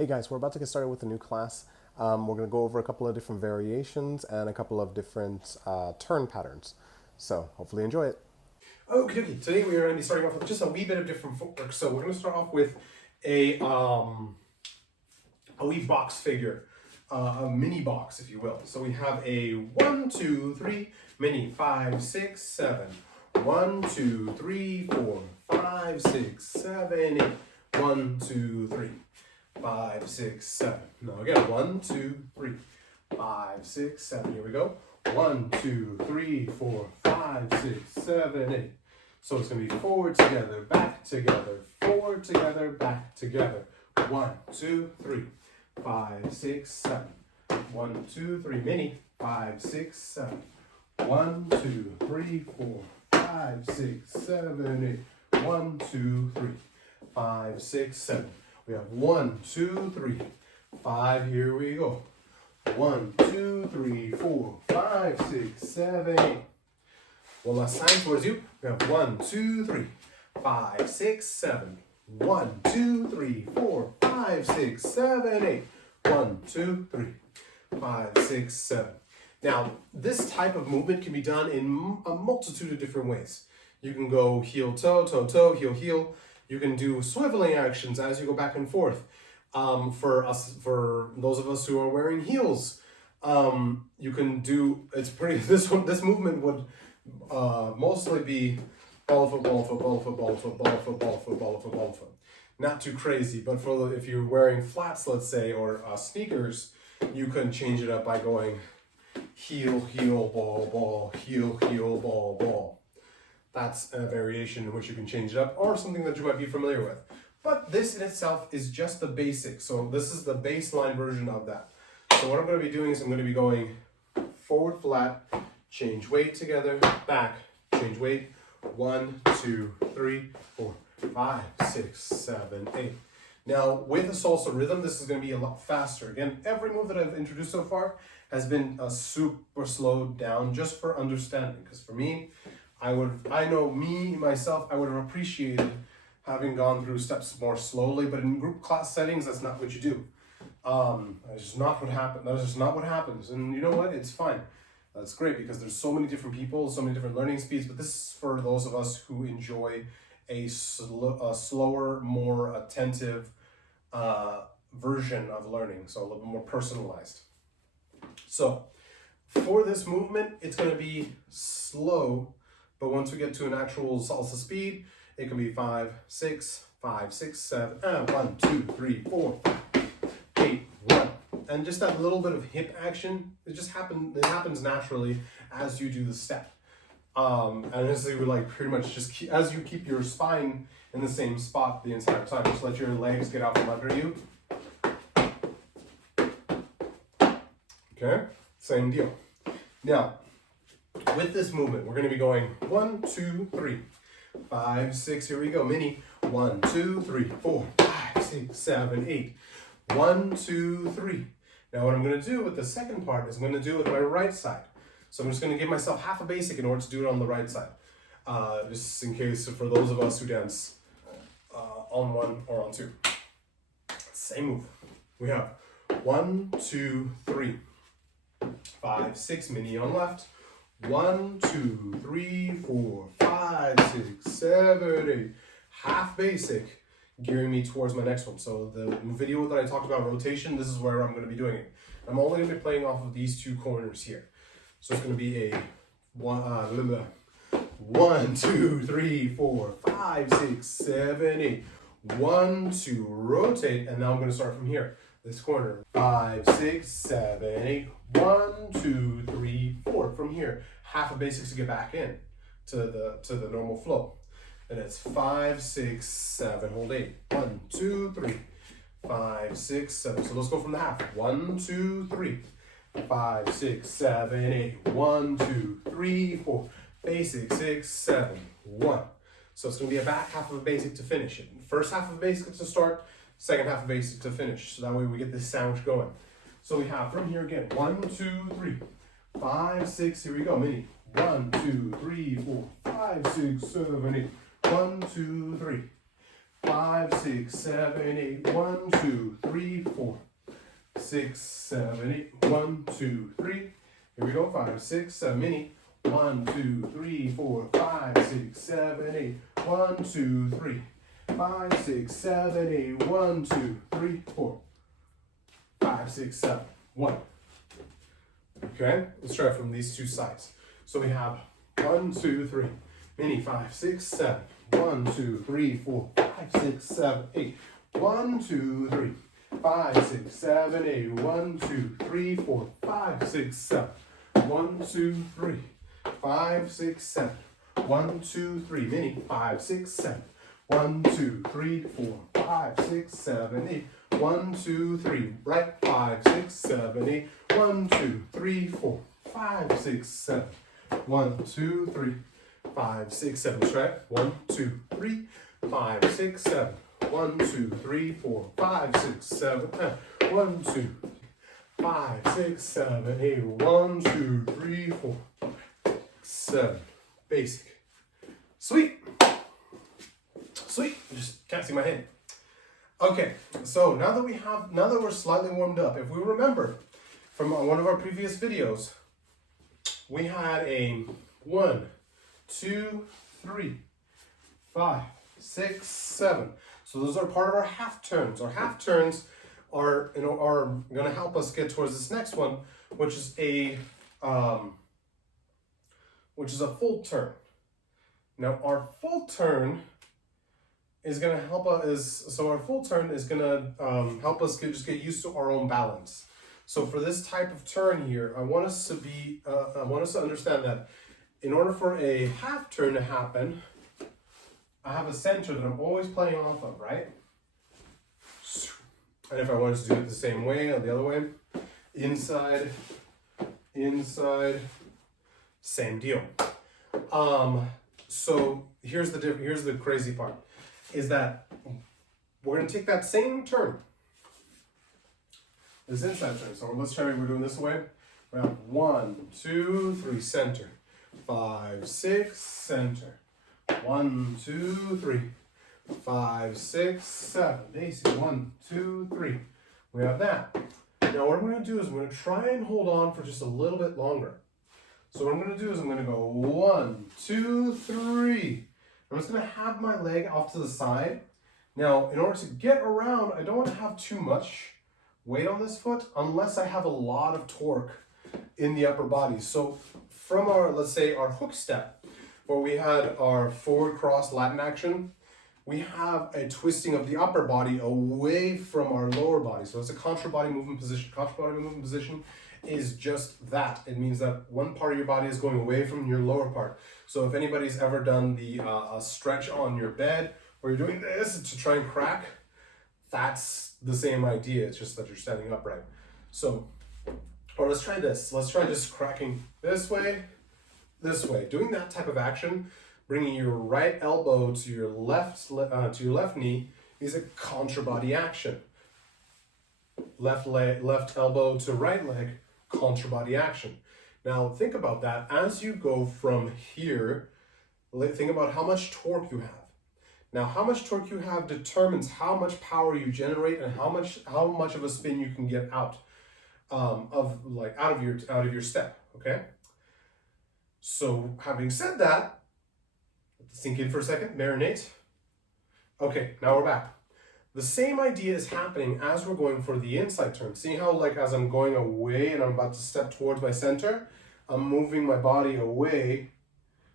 Hey guys, we're about to get started with a new class. We're going to go over a couple of different variations and a couple of different turn patterns. So hopefully enjoy it. Okay. Today we are going to be starting off with just a wee bit of different footwork. So we're going to start off with a wee box figure, a mini box, if you will. So we have a 1, 2, 3, mini 5, 6, 7. 1, 2, 3, 4, 5, 6, 7, 8. 1, 2, 3, 5, 6, 7. Now again, 1, 2, 3, 5, 6, 7. Here we go. 1, 2, 3, 4, 5, 6, 7, 8. So it's going to be forward together, back together, forward together, back together. 1, 2, 3, 5, 6, 7. 1, 2, 3, mini. 5, 6, 7. 1, 2, 3, 4, 5, 6, 7, 8. 1, 2, 3, 5, 6, 7. We have 1, 2, 3, 5. Here we go. 1, 2, 3, 4, 5, 6, 7, 8. One last time towards you. We have 1, 2, 3, 5, 6, 7. 1, 2, 3, 4, 5, 6, 7, 8. 1, 2, 3, 5, 6, 7. Now, this type of movement can be done in a multitude of different ways. You can go heel, toe, toe, toe, heel, heel. You can do swiveling actions as you go back and forth. For those of us who are wearing heels, you can do. This movement would mostly be ball foot, ball foot, ball foot, ball foot, ball foot, ball foot, ball foot, ball foot. Not too crazy, but if you're wearing flats, let's say, or sneakers, you can change it up by going heel, heel, ball, ball, heel, heel, ball, ball. That's a variation in which you can change it up, or something that you might be familiar with. But this in itself is just the basic. So this is the baseline version of that. So what I'm going to be doing is I'm going to be going forward flat, change weight together, back, change weight. 1, 2, 3, 4, 5, 6, 7, 8. Now with a salsa rhythm, this is going to be a lot faster. Again, every move that I've introduced so far has been super slowed down just for understanding. Because for me, I know myself, I would have appreciated having gone through steps more slowly, but in group class settings, that's not what you do. That's just not what happened. That is just not what happens. And you know what? It's fine. That's great because there's so many different people, so many different learning speeds, but this is for those of us who enjoy a slower, more attentive version of learning, so a little bit more personalized. So for this movement, it's going to be slow, but once we get to an actual salsa speed, it can be 5, 6, 5, 6, 7, and 1, 2, 3, 4, 5, 8, 1. And just that little bit of hip action, it happens naturally as you do the step. And as you like pretty much just as you keep your spine in the same spot the entire time, just let your legs get out from under you. Okay, same deal. Now, with this movement, we're going to be going 1, 2, 3, 5, 6. Here we go. Mini 1, 2, 3, 4, 5, 6, 7, 8. 1, 2, 3. Now, what I'm going to do with the second part is I'm going to do it with my right side. So I'm just going to give myself half a basic in order to do it on the right side. Just in case for those of us who dance on 1 or on 2. Same move. We have 1, 2, 3, 5, 6. Mini on left. 1, 2, 3, 4, 5, 6, 7, 8. Half basic, gearing me towards my next one. So the video that I talked about rotation, this is where I'm going to be doing it. I'm only going to be playing off of these two corners here. So it's going to be a 1, 2, 3, 4, 5, 6, 7, 8. 1, 2, rotate, and now I'm going to start from here. This corner. 5, 6, 7, 8. 1, 2, 3, 4. From here, half a basic to get back in to the normal flow. And it's 5, 6, 7. Hold 8. 1, 2, 3, 5, 6, 7. So let's go from the half. 1, 2, 3, 5, 6, 7, 8. 1, 2, 3, 4. Basic 6, 7, 1. So it's going to be a back half of a basic to finish it. First half of a basic to start. Second half of basic to finish. So that way we get this sandwich going. So we have from here again 1, 2, 3, 5, 6. Here we go. Mini 1, 2, 3, 4, 5, 6, 7, 8. 1, 2, 3, 5, 6, 7, 8. 1, 2, 3, 4. 6, 7, 8. 1, 2, 3. Here we go. 5, 6, 7, mini. 1, 2, 3, 4, 5, 6, 7, 8. 1, 2, 3. 5, 6, 7, 8. 1, 2, 3, 4. 5, 6, 7. 1. Okay, let's try from these two sides. So we have 1, 2, 3. Mini 5, 6, 7. 1, 2, 3, 4, 5, 6, 7, 8. 1, 2, 3. 5, 6, 7, 8. 1, 2, 3, 4, 5, 6, 7. 1, 2, 3. 5, 6, 7. 1, 2, 3. Mini 5, 6, 7. 1, 2, 3, 4, 5, 6, 7, 8. 1, 2, 3. Right. 5, 6, 7, 8. 1, 2, 3, 4, 5, 6, 7. 1, 2, 3. 5, 6, 7. Let's try it. 1, 2, 3. 5, 6, 7. 1, 2, 3, 4, 5, 6, 7. 1, 2, 5, 6, 7, 8. 1, 2, 3, 4, 7. Basic. Sweet. Sweet. I just can't see my head. Okay, so now that we're slightly warmed up, if we remember from one of our previous videos, we had a 1, 2, 3, 5, 6, 7. So those are part of our half turns. Our half turns are going to help us get towards this next one, which is a full turn. Now our full turn is going to help us. Our full turn is going to help us just get used to our own balance. So for this type of turn here, I want us to understand that in order for a half turn to happen, I have a center that I'm always playing off of, right? And if I wanted to do it the same way or the other way, inside, inside, same deal. So here's the crazy part, is that we're going to take that same turn, this inside turn. So let's try, we're doing this way. We have 1, 2, 3, center. 5, 6, center. 1, 2, 3. 5, 6, 7. Basic. 1, 2, 3. We have that. Now what I'm going to do is I'm going to try and hold on for just a little bit longer. So what I'm going to do is I'm going to go 1, 2, 3. I'm just going to have my leg off to the side. Now, in order to get around, I don't want to have too much weight on this foot unless I have a lot of torque in the upper body. So from our, let's say, our hook step, where we had our forward cross Latin action, we have a twisting of the upper body away from our lower body. So it's a contra body movement position. Contra body movement position is just that. It means that one part of your body is going away from your lower part. So if anybody's ever done the stretch on your bed, where you're doing this to try and crack, that's the same idea. It's just that you're standing upright. So, or let's try this. Let's try just cracking this way, doing that type of action, bringing your right elbow to your left knee is a contra body action. Left elbow to right leg, contra body action. Now think about that as you go from here. Think about how much torque you have. Now, how much torque you have determines how much power you generate and how much of a spin you can get out of your step. Okay. So, having said that, sink in for a second, marinate. Okay, now we're back. The same idea is happening as we're going for the inside turn. See how, like, as I'm going away and I'm about to step towards my center, I'm moving my body away,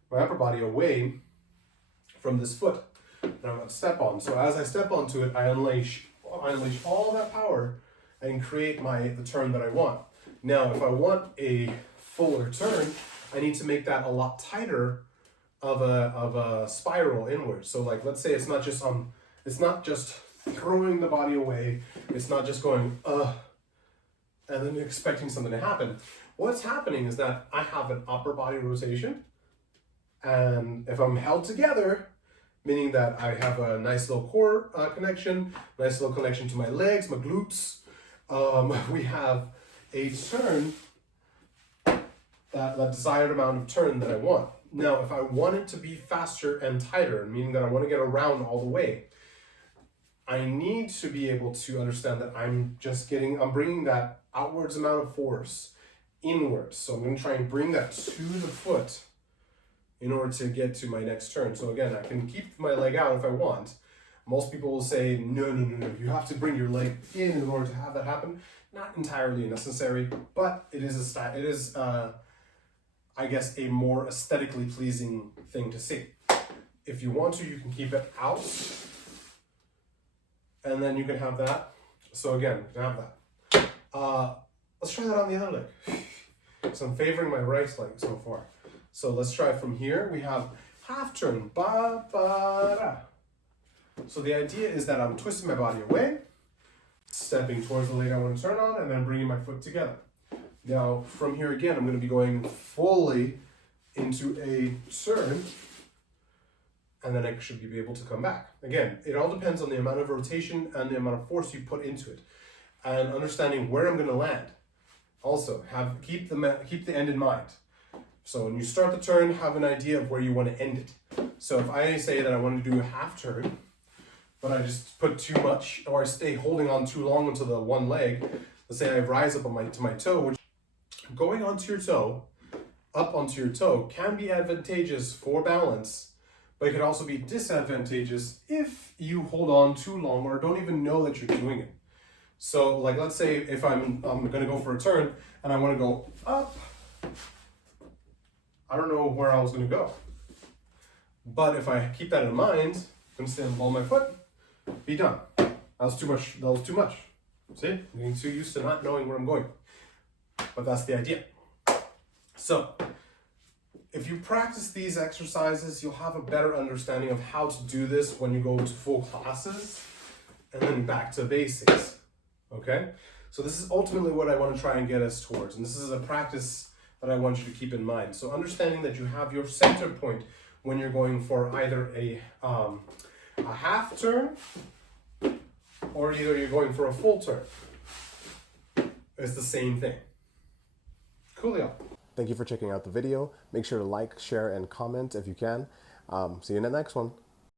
my upper body away from this foot that I'm about to step on. So as I step onto it, I unleash all that power and create the turn that I want. Now, if I want a fuller turn, I need to make that a lot tighter of a spiral inward. So, like, let's say it's not just throwing the body away. It's not just going and then expecting something to happen. What's happening is that I have an upper body rotation, and if I'm held together, meaning that I have a nice little core connection, nice little connection to my legs, my glutes, we have a turn, that desired amount of turn that I want. Now, if I want it to be faster and tighter, meaning that I want to get around all the way, I need to be able to understand that I'm bringing that outwards amount of force inwards. So I'm going to try and bring that to the foot in order to get to my next turn. So again, I can keep my leg out if I want. Most people will say, no, no, no, no, you have to bring your leg in order to have that happen. Not entirely necessary, but it is I guess, a more aesthetically pleasing thing to see. If you want to, you can keep it out, and then you can have that. So again, you can have that. Let's try that on the other leg. So I'm favoring my right leg so far. So let's try from here. We have half turn, ba, ba, da. So the idea is that I'm twisting my body away, stepping towards the leg I want to turn on, and then bringing my foot together. Now, from here again, I'm going to be going fully into a turn, and then I should be able to come back. Again, it all depends on the amount of rotation and the amount of force you put into it, and understanding where I'm going to land. Also, keep the end in mind. So when you start the turn, have an idea of where you want to end it. So if I say that I want to do a half turn, but I just put too much, or I stay holding on too long onto the one leg, let's say I rise up to my toe, which going onto your toe, up onto your toe, can be advantageous for balance, but it can also be disadvantageous if you hold on too long or don't even know that you're doing it. So like, let's say if I'm going to go for a turn and I want to go up, I don't know where I was going to go. But if I keep that in mind, I'm going to stand on the ball of my foot, be done. That was too much. See? I'm getting too used to not knowing where I'm going. But that's the idea. So, if you practice these exercises, you'll have a better understanding of how to do this when you go to full classes, and then back to basics. Okay? So this is ultimately what I want to try and get us towards, and this is a practice that I want you to keep in mind. So understanding that you have your center point when you're going for either a half turn, or either you're going for a full turn. It's the same thing. Coolio. Thank you for checking out the video. Make sure to like, share, and comment if you can. See you in the next one.